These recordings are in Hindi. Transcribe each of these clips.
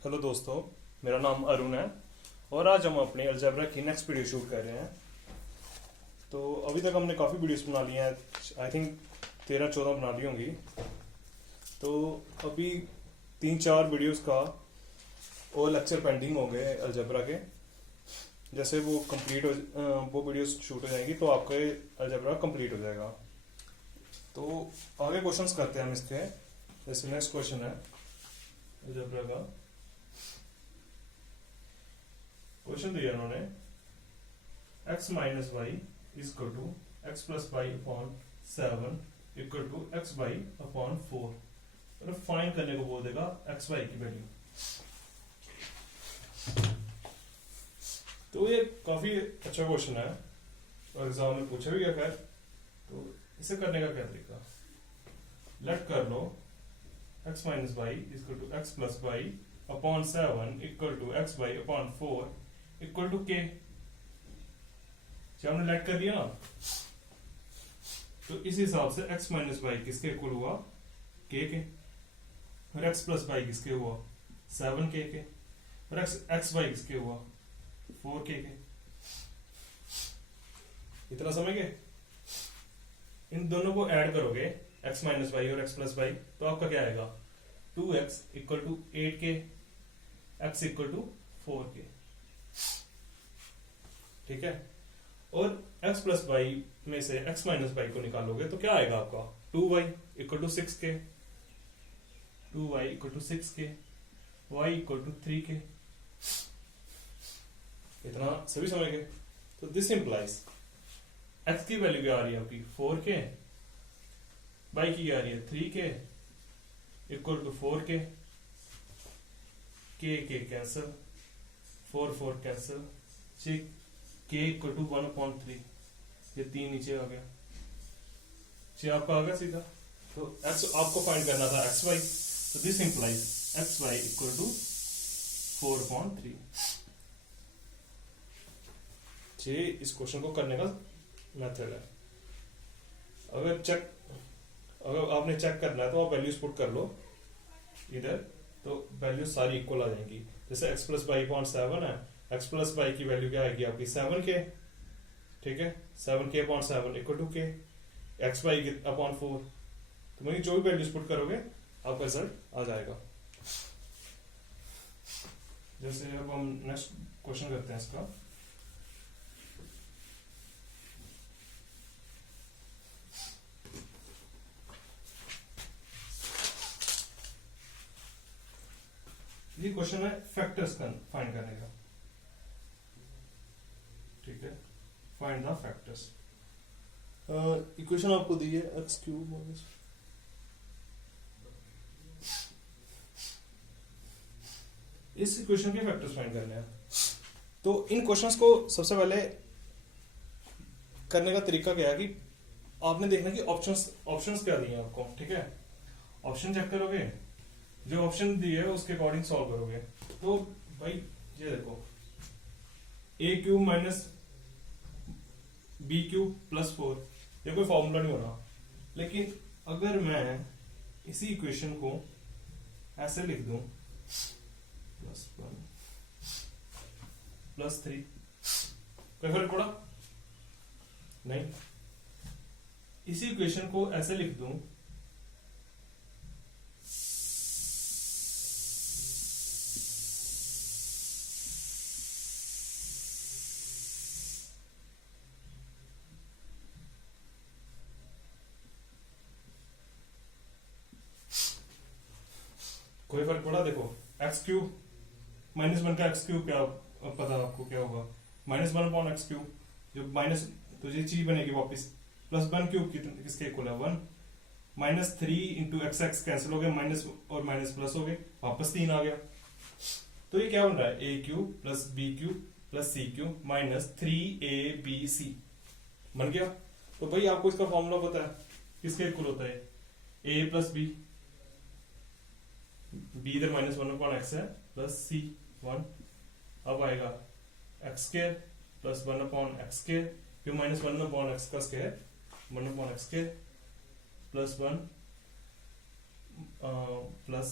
हेलो दोस्तों, मेरा नाम अरुण है और आज हम अपने अलजेब्रा की नेक्स्ट वीडियो शूट कर रहे हैं। तो अभी तक हमने काफ़ी वीडियोस बना ली हैं। आई थिंक 13-14 बना ली होंगी। तो अभी 3-4 वीडियोस का और लेक्चर पेंडिंग हो गए अलजेब्रा के। जैसे वो कंप्लीट हो वो वीडियोस शूट हो जाएंगी तो आपका अलजेब्रा कंप्लीट हो जाएगा। तो आगे क्वेश्चंस करते हैं हम इसके। जैसे नेक्स्ट क्वेश्चन है अलजेब्रा का। क्वेश्चन दिया उन्होंने x minus y equal to x plus y upon 7 equal to x y upon 4। मतलब फाइंड करने को बोल देगा एक्स वाई की वैल्यू। तो ये काफी अच्छा क्वेश्चन है और एग्जाम में पूछा भी गया। खैर, तो इसे करने का क्या तरीका, लेट कर लो x minus y equal to x plus y upon 7 equal to x y upon 4 equal to k. जब हमने लेट कर दिया ना, तो इस हिसाब से x माइनस वाई किसके इक्वल हुआ, के और x प्लस वाई किसके हुआ, 7 के और x वाई किसके हुआ, 4 के। इतना समझ गए। इन दोनों को ऐड करोगे x माइनस वाई और x प्लस वाई, तो आपका क्या आएगा, 2x इक्वल टू 8 के, x इक्वल टू 4 के। ठीक है। और x प्लस वाई में से x माइनस वाई को निकालोगे तो क्या आएगा आपका, 2y इक्वल टू 6 के, 2y इक्वल टू 6 के, y इक्वल टू 3 के। इतना सभी समझ गए। तो दिस इंप्लाइज x की वैल्यू क्या आ रही है आपकी, 4 के, y की क्या आ रही है, 3 के इक्वल टू 4 के कैंसिल, 4 कैंसिल, के इक्वल टू 1/3। ये 3 नीचे आ गया, आपका आ गया सीधा। तो x आपको फाइंड करना था एक्स वाई, तो this implies x y equal to 4/3। ये इस क्वेश्चन को करने का मेथड है। अगर आपने चेक करना है तो आप वैल्यूज पुट कर लो इधर, तो वैल्यूज सारी इक्वल आ जाएंगी। जैसे x प्लस वाई अपॉन 7 है, x प्लस वाई की वैल्यू क्या आएगी आपकी, 7 के। ठीक है, 7 के अपॉन 7 इक्वल टू के, एक्स वाई अपॉन 4। तो वही जो भी वैल्यूज पुट करोगे आपका रिजल्ट आ जाएगा। जैसे अब हम नेक्स्ट क्वेश्चन करते हैं इसका। ये क्वेश्चन है फैक्टर्स फाइंड करने का। ठीक है, फाइंड द फैक्टर्स। इक्वेशन आपको दी है एक्स क्यूब माइनस, इस इक्वेशन के फैक्टर्स फाइंड करने हैं। तो इन क्वेश्चंस को सबसे पहले करने का तरीका क्या है कि आपने देखना कि ऑप्शंस क्या दिए हैं आपको। ठीक है, ऑप्शन चेक करोगे, जो ऑप्शन दिए है उसके अकॉर्डिंग सॉल्व करोगे। तो भाई ये देखो, a cube minus b cube plus 4, ये कोई फॉर्मूला नहीं होना। लेकिन अगर मैं इसी इक्वेशन को ऐसे लिख दूं, +1 +3, कोई फर्क पड़ा नहीं। इसी इक्वेशन को ऐसे लिख दूं, कोई फर्क पड़ा। देखो एक्स क्यूब -1 का एक्स क्यूब क्या पता आपको क्या होगा, -1/x क्यूब। जो माइनस, तो ये चीज बनेगी वापस, +1 क्यूब किसके इक्वल है, 1। -3 इंटू एक्स कैंसिल हो गया, माइनस और माइनस प्लस हो गए, वापस 3 आ गया। तो ये क्या बन रहा है, a cube plus b cube plus c cube -3abc बन गया। तो भाई आपको इसका फॉर्मूला पता है, किसके इक्वल होता है, a प्लस बी, बी इधर -1/x है, प्लस सी 1। अब आएगा x square plus 1/x square, फिर -1/x का square, 1/x square plus 1 plus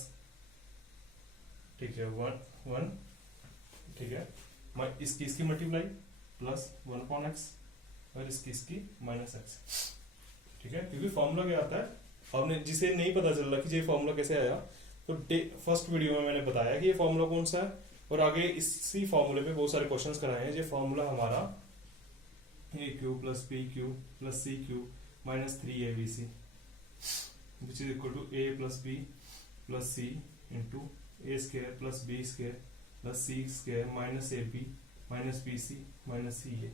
ठीक है, 1 ठीक है, इसकी मल्टीप्लाई प्लस 1/x और इसकी माइनस x, ठीक है। क्योंकि फॉर्मूला क्या आता है, हमने जिसे नहीं पता चल रहा कि ये फॉर्मूला कैसे आया, तो फर्स्ट वीडियो में मैंने बताया कि ये फॉर्मूला कौन सा है, और आगे इसी फॉर्मूले पे बहुत सारे क्वेश्चंस कराए हैं। ये फॉर्मूला हमारा a³ + b³ + c³ - 3abc which is equal to a + b + c into a² + b² + c² - ab - bc - ca।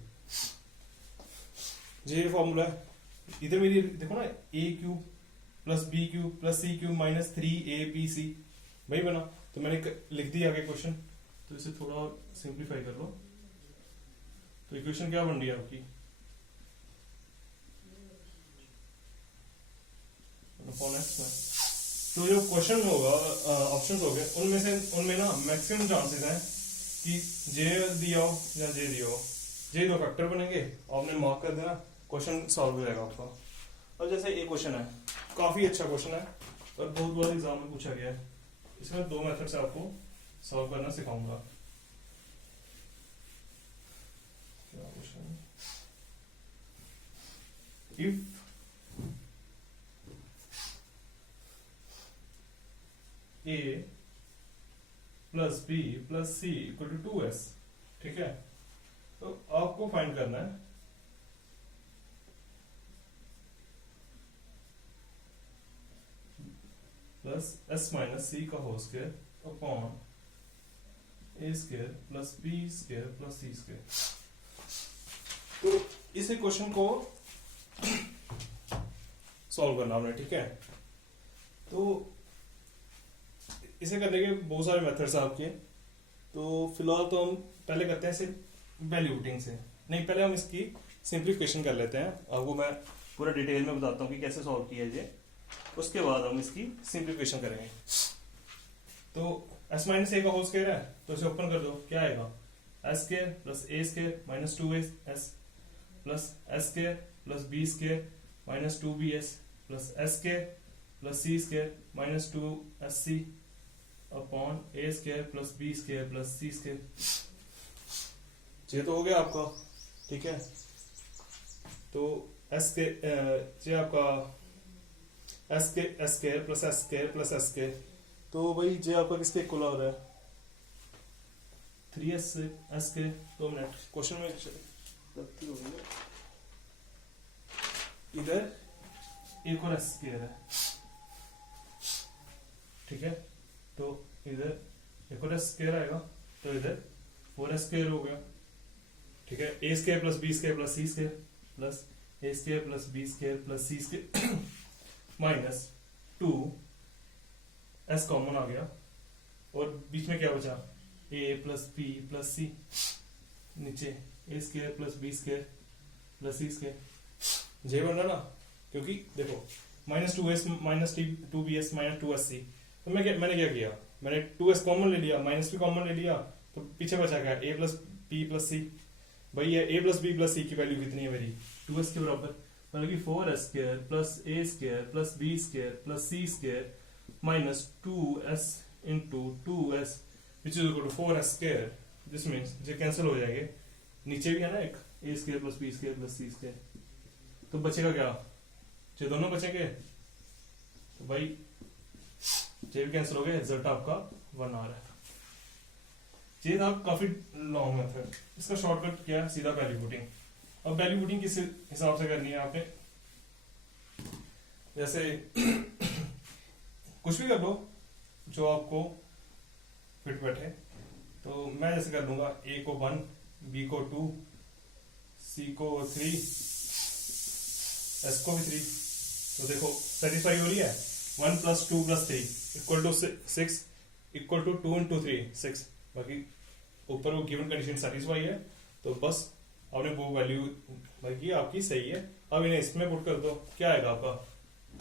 ये फॉर्मूला है। इधर मेरी देखो ना, a³ + b³ + c³ - 3abc वही बना, तो मैंने लिख दिया आगे क्वेश्चन। तो इसे थोड़ा और सिंप्लीफाई कर लो, तो इक्वेशन क्या बन रही है आपकी, तो जो क्वेश्चन होगा, ऑप्शंस हो गए, उनमें ना मैक्सिमम चांसेस हैं कि जे दिया हो या जे दिया हो, जे दो फैक्टर बनेंगे, आपने मार्क कर देना, क्वेश्चन सॉल्व हो जाएगा आपका। अब जैसे एक क्वेश्चन है, काफी अच्छा क्वेश्चन है और बहुत बार एग्जाम में पूछा गया है। इसमें 2 मेथड से आपको सॉल्व करना सिखाऊंगा। क्या क्वेश्चन है, if a + b + c = 2s, ठीक है, तो आपको फाइंड करना है प्लस s - c का whole square upon a² + b² + c²। तो इस क्वेश्चन को सॉल्व करना हमने, ठीक है। तो इसे करने के बहुत सारे मेथड्स हैं आपके, तो फिलहाल तो हम पहले करते हैं सिर्फ वैल्यूटिंग से, नहीं पहले हम इसकी सिंप्लीफिकेशन कर लेते हैं। आपको मैं पूरा डिटेल में बताता हूँ कि कैसे सॉल्व किया जाए, उसके बाद हम इसकी सिंप्लीफिकेशन करेंगे। तो s - a का होल स्क्वायर है, तो इसे ओपन कर दो, क्या आएगा, s² + a² - 2s plus s² + b² - 2bs plus s² + c² - 2sc upon a² + b² + c²। ये तो हो गया आपका, ठीक है। तो ये आपका s² + s² तो भाई ये आपका किसके इक्वल आ रहा है, 3s s²। 2 मिनट, क्वेश्चन में गलती हो गई, इधर एक और s² है, ठीक है, तो इधर एक और s² आएगा, तो इधर 4s² हो गया, ठीक है। a² + b² + c² plus a² + b² + c² minus 2 s common आ गया, और बीच में क्या बचा, a + b + c, नीचे a² + b² + c²। जे बन रहा ना, क्योंकि देखो -2s - 2bs - 2sc, तो मैंने क्या किया, मैंने 2s कॉमन ले लिया, माइनस भी कॉमन ले लिया, तो पीछे बचा क्या, a + b + c। भाई ये a + b + c की वैल्यू कितनी है मेरी, 2s के बराबर, मतलब कि 4s² + a² + b² + c² - 2s × 2s which is equal to 4s²। This means ये कैंसिल हो जाएंगे, नीचे भी है ना एक a² + b² + c², तो बचेगा क्या, ये दोनों बचेंगे, तो भाई ये भी कैंसिल हो गया, रिजल्ट आपका 1 आ रहा है। ये था काफी लॉन्ग मेथड, इसका शॉर्टकट क्या है, सीधा वैल्यू पुटिंग। अब वैल्यू पुटिंग किस हिसाब से करनी है आपने, जैसे कुछ भी कर लो जो आपको फिट बैठे, तो मैं जैसे कर लूंगा, a को 1, b को 2, c को 3, s को भी 3, तो देखो सेटिस्फाई हो रही है, 1 + 2 + 3 = 6 = 2 × 3 6, बाकी ऊपर वो गिवन कंडीशन सेटिस्फाई है, तो बस आपने वो वैल्यू भाई आपकी सही है। अब इन्हें इसमें पुट कर दो, क्या आएगा आपका,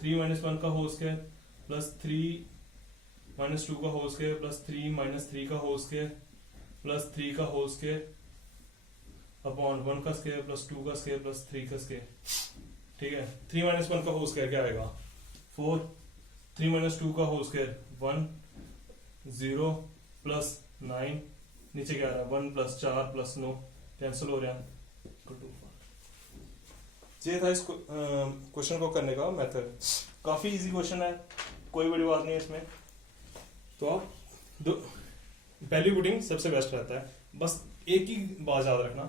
3 - 1 का होल स्क्वायर प्लस 3 - 2 का होल स्क्वायर प्लस 3 - 3 का होल स्क्वायर प्लस 3 का होल स्क्वायर अपॉन 1 का स्क्वायर प्लस 2 का स्क्वायर प्लस 3 का स्क्वायर, ठीक है। 3 - 1 का होल स्क्वायर क्या आएगा, 4, 3 - 2 का होल स्क्वायर 1 0 प्लस 9, नीचे क्या आ रहा है 1 प्लस 4 प्लस 9 कैंसिल हो रहा है, इक्वल टू 1। ये था इस क्वेश्चन को करने का मेथड। काफी इजी क्वेश्चन है, कोई बड़ी बात नहीं है इसमें। तो आप वैल्यू पुटिंग सबसे बेस्ट रहता है। बस एक ही बात याद रखना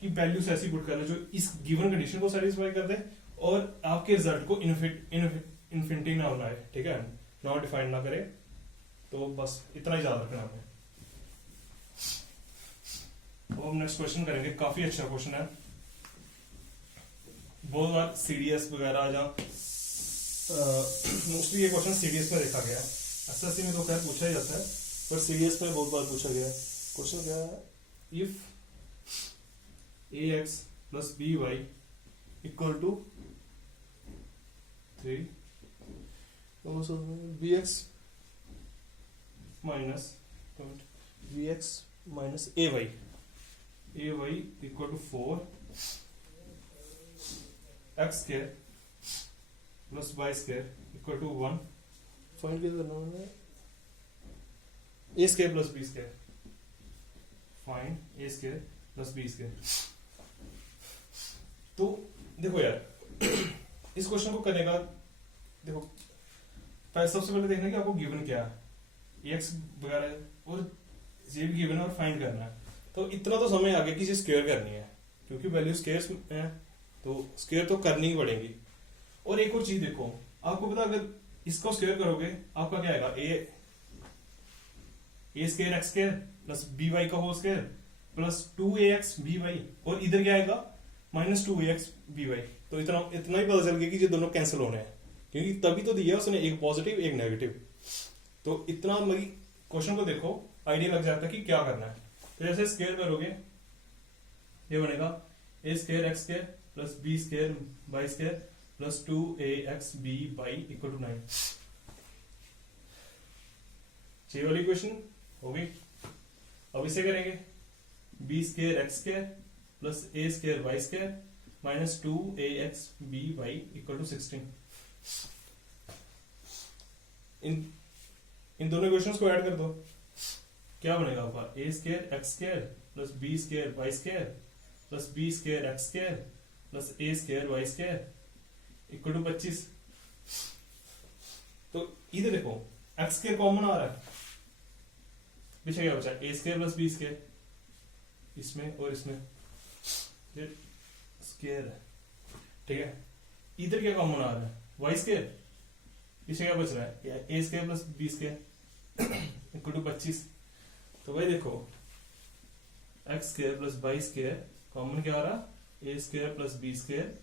कि वैल्यूज ऐसी पुट करना जो इस गिवन कंडीशन को सेटिस्फाई कर दे और आपके रिजल्ट को इन्फिनिटी ना बनाए, ठीक है, नॉट डिफाइंड ना करे। तो बस इतना ही याद रखना आपने। अब हम नेक्स्ट क्वेश्चन करेंगे, काफी अच्छा क्वेश्चन है। बहुत बार सीडीएस वगैरह जहाँ मोस्टली ये क्वेश्चन सीडीएस में देखा गया है, एसएससी में तो खैर पूछा ही जाता है, पर सीडीएस में बहुत बार पूछा गया है। क्वेश्चन क्या है, if ax plus by equal to 3, bx minus ay equal to 4, x square plus y square equal to 1। Find करना है a square plus b square, find a square plus b square. तो देखो यार इस क्वेश्चन को करने का, देखो सबसे पहले देखना कि आपको गिवन क्या है, एक्स वगैरह और ये भी गिवन है और फाइंड करना है। तो इतना तो समय आ गया कि इसे स्क्वायर करनी है, क्योंकि वैल्यू स्क्वायर है तो स्क्वायर तो करनी ही पड़ेगी। और एक और चीज देखो, आपको पता अगर इसको स्क्वायर करोगे आपका क्या आएगा, a square x square plus b y का whole square plus 2ax by, और इधर क्या आएगा माइनस 2ax by। तो इतना ही पता चल गया कि ये दोनों कैंसिल होने हैं, क्योंकि तभी तो दिया उसने एक पॉजिटिव एक नेगेटिव। तो इतना मेरी क्वेश्चन को देखो आइडिया लग जाता है कि क्या करना है। तो जैसे स्क्वायर करोगे ये बनेगा A square x square plus B square Y square plus 2ax by equal to 9। ये वाली क्वेश्चन हो गई। अब इसे करेंगे B square x square plus A square Y square minus 2ax by equal to 16। इन दोनों क्वेश्चंस को ऐड कर दो, क्या बनेगा आपका A square x square plus B square Y square plus B square x square plus A square Y square equal to 25। तो इधर देखो एक्स स्क्वायर कॉमन आ रहा है, पीछे क्या बचा ए स्क्वायर प्लस बी स्क्वायर, इसमें और इसमें स्क्वायर है, ठीक है। इधर क्या कॉमन आ रहा है वाई स्क्वायर, पीछे क्या बच रहा है a square plus B square equal to 25। तो भाई देखो x square plus y square common क्या आ रहा, a square plus B square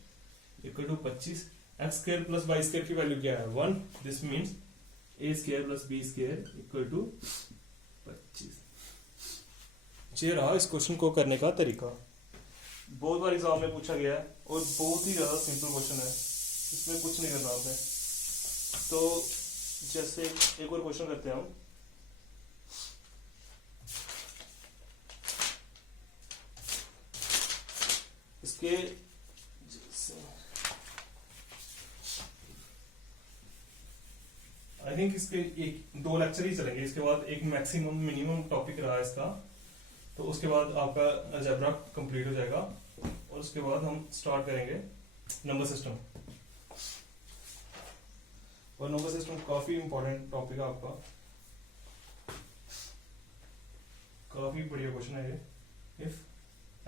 equal to 25। X square plus y square की वैल्यू क्या है 1, this means a square plus B square equal to 25। ये रहा इस क्वेश्चन को करने का तरीका। बहुत बार एग्जाम में पूछा गया है और बहुत ही ज्यादा सिंपल क्वेश्चन है, इसमें कुछ नहीं करना आपने। तो जैसे एक और क्वेश्चन करते हैं हम, इसके आई थिंक इसके एक 2 लेक्चर ही चलेंगे, इसके बाद एक मैक्सिमम मिनिमम टॉपिक रहा इसका। तो उसके बाद आपका अलजेब्रा कंप्लीट हो जाएगा और उसके बाद हम स्टार्ट करेंगे नंबर सिस्टम। और नंबर सिस्टम काफी इंपॉर्टेंट टॉपिक है आपका, काफी बढ़िया क्वेश्चन है ये। If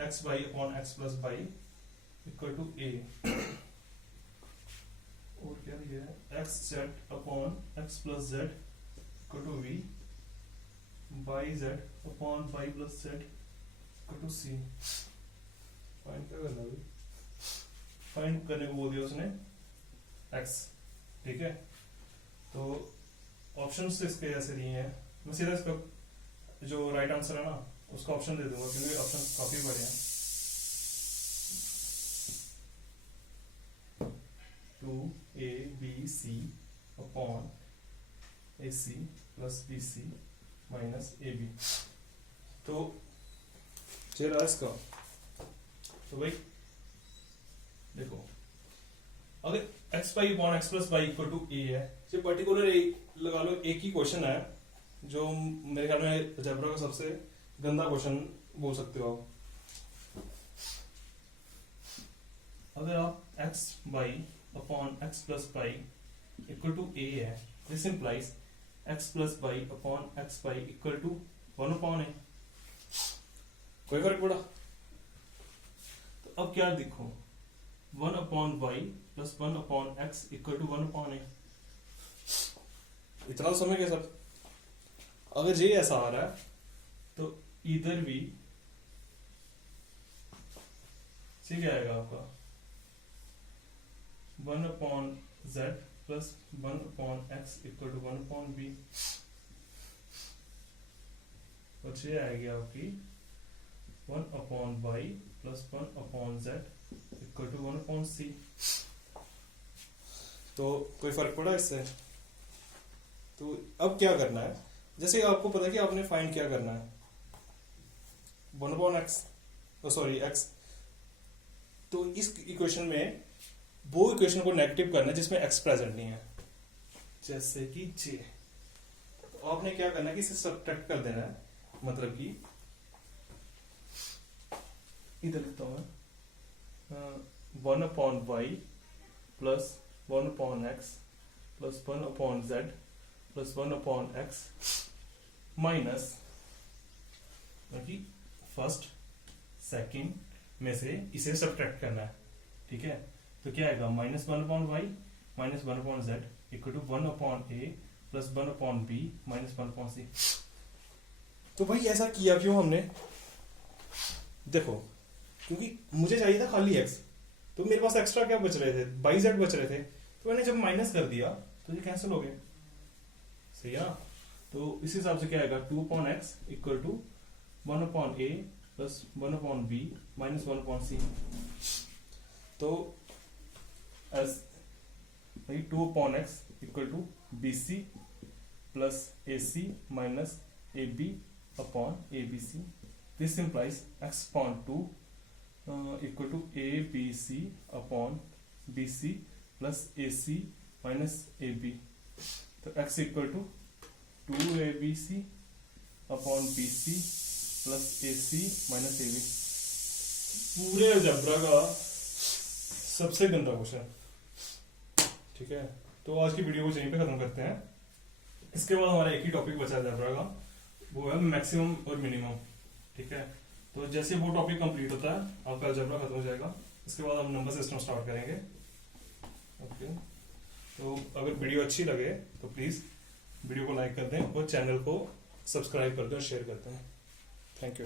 x y upon x plus y equal to a, और क्या दिया है x z upon x plus z equal to b, y z upon y plus z equal to c. Find क्या करना है, फाइंड करने को बोल दिया उसने एक्स, ठीक है। तो ऑप्शंस इसके ऐसे दिए हैं, मैं सीधा इसका जो राइट आंसर है ना उसका ऑप्शन दे दूंगा, क्योंकि ऑप्शन काफी बड़े हैं। 2abc upon ac plus bc minus ab। तो चला इसका, तो भाई देखो अगर x y upon x plus y equal to a है, जो पर्टिकुलर लगा लो एक ही क्वेश्चन है, जो मेरे ख्याल में अलजेब्रा का सबसे गंदा क्वेश्चन बोल सकते हो आप। अगर आप x y upon x plus y equal to a है, this implies x plus y upon x y equal to 1 upon a। कोई फर्क पड़ा? तो अब क्या लिखो, 1 upon Y plus 1 upon x equal to 1 upon a। इतना तो समझ गए सब। अगर ये ऐसा आ रहा है तो इधर भी ठीक आएगा आपका 1 upon Z plus 1 upon x equal to 1 upon b, और ये आएगी आपकी 1 upon Y plus 1 upon z equal to 1 upon c. तो कोई फर्क पड़ा इससे? तो अब क्या करना है, जैसे आपको पता है कि आपने फाइंड क्या करना है, 1 अपॉन एक्स, सॉरी एक्स। तो इस इक्वेशन में वो इक्वेशन को नेगेटिव करना है जिसमें एक्स प्रेजेंट नहीं है, जैसे कि जे। तो आपने क्या करना है कि इसे सब्ट्रैक्ट कर देना है, मतलब कि इधर लिखता हूं मैं 1 upon Y plus 1 upon x plus 1 upon Z plus 1 upon X minus first second में से इसे सब्ट्रैक्ट करना है, ठीक है। तो क्या आएगा, minus 1 upon y minus 1 upon z equal to 1 upon a plus 1 upon b minus 1 upon c. तो भाई ऐसा किया क्यों हमने? देखो, क्योंकि मुझे चाहिए था खाली एक्स, तो मेरे पास एक्स्ट्रा क्या बच रहे थे, बाई जेड बच रहे थे, तो मैंने जब माइनस कर दिया तो ये कैंसिल हो गए, सही है ना। तो इस हिसाब से क्या आएगा, 2 upon x equal to 1 upon a plus 1 upon b minus 1 upon c. तो as 2 upon x equal to b c plus a c minus a b upon a b c. This implies x upon 2 equal to a b c upon b c plus a c minus a b. तो x equal to 2abc upon bc plus ac minus ab। पूरे अलजेब्रा का सबसे गंदा क्वेश्चन, ठीक है। तो आज की वीडियो को यहीं पे खत्म करते हैं। इसके बाद हमारा एक ही टॉपिक बचा है अलजेब्रा का, वो है मैक्सिमम और मिनिमम, ठीक है। तो जैसे वो टॉपिक कंप्लीट होता है आपका अलजेब्रा खत्म हो जाएगा। इसके बाद हम नंबर सिस्टम स्टार्ट करेंगे, ओके। तो अगर वीडियो अच्छी लगे तो प्लीज वीडियो को लाइक कर दें और चैनल को सब्सक्राइब कर दें और शेयर कर दें। Thank you.